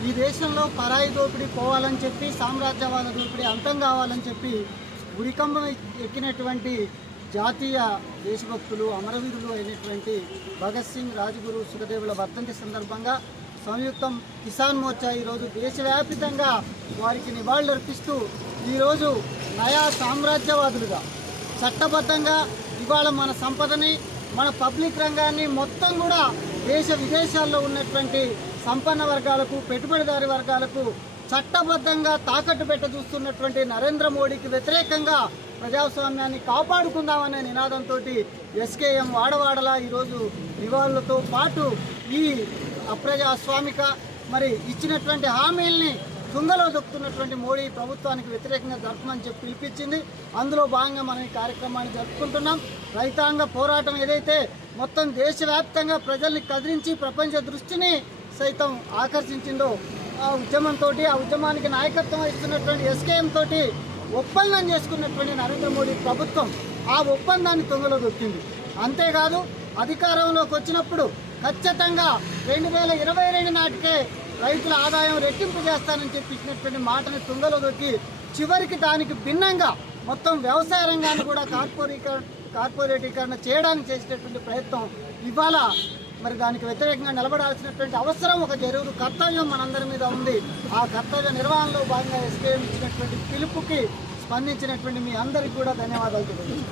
ఈ దేశంలో పరాయి దోపిడీ పోవాలని చెప్పి సామ్రాజ్యవాద దోపిడీ అంతం కావాలని చెప్పి ఉరికంబం ఎక్కినటువంటి జాతీయ దేశభక్తులు అమరవీరులు అయినటువంటి భగత్ సింగ్ రాజ్గురు సుఖదేవుల వర్ధంతి సందర్భంగా సంయుక్తం కిసాన్ మోర్చా ఈరోజు దేశవ్యాపితంగా వారికి నివాళులర్పిస్తూ ఈరోజు నయా సామ్రాజ్యవాదులుగా చట్టబద్ధంగా ఇవాళ మన సంపదని మన పబ్లిక్ రంగాన్ని మొత్తం కూడా దేశ విదేశాల్లో ఉన్నటువంటి సంపన్న వర్గాలకు పెట్టుబడిదారి వర్గాలకు చట్టబద్ధంగా తాకట్టు పెట్ట చూస్తున్నటువంటి నరేంద్ర మోడీకి వ్యతిరేకంగా ప్రజాస్వామ్యాన్ని కాపాడుకుందామనే నినాదంతో ఎస్కేఎం వాడవాడలా ఈరోజు నివాళులతో పాటు ఈ అప్రజాస్వామిక మరి ఇచ్చినటువంటి హామీల్ని తుంగలో దొక్కుతున్నటువంటి మోడీ ప్రభుత్వానికి వ్యతిరేకంగా జరపమని చెప్పి పిలిపించింది. అందులో భాగంగా మనం ఈ కార్యక్రమాన్ని జరుపుకుంటున్నాం. రైతాంగ పోరాటం ఏదైతే మొత్తం దేశవ్యాప్తంగా ప్రజల్ని కదిలించి ప్రపంచ దృష్టిని సైతం ఆకర్షించిందో ఆ ఉద్యమంతో ఆ ఉద్యమానికి నాయకత్వం ఇస్తున్నటువంటి ఎస్కేఎం తోటి ఒప్పందం చేసుకున్నటువంటి నరేంద్ర మోడీ ప్రభుత్వం ఆ ఒప్పందాన్ని తొంగలో దొక్కింది. అంతేకాదు అధికారంలోకి వచ్చినప్పుడు ఖచ్చితంగా రెండు వేల ఇరవై రెండు నాటికే రైతుల ఆదాయం రెట్టింపు చేస్తానని చెప్పి ఇచ్చినటువంటి మాటని తుంగలో దొక్కి చివరికి దానికి భిన్నంగా మొత్తం వ్యవసాయ రంగాన్ని కూడా కార్పొరీకరణ కార్పొరేటీకరణ చేయడానికి చేసేటటువంటి ప్రయత్నం ఇవాళ మరి దానికి వ్యతిరేకంగా నిలబడాల్సినటువంటి అవసరం ఒక జరుగు కర్తవ్యం మనందరి మీద ఉంది. ఆ కర్తవ్య నిర్వహణలో భాగంగా ఎస్కేఎం ఇచ్చినటువంటి పిలుపుకి స్పందించినటువంటి మీ అందరికీ కూడా ధన్యవాదాలు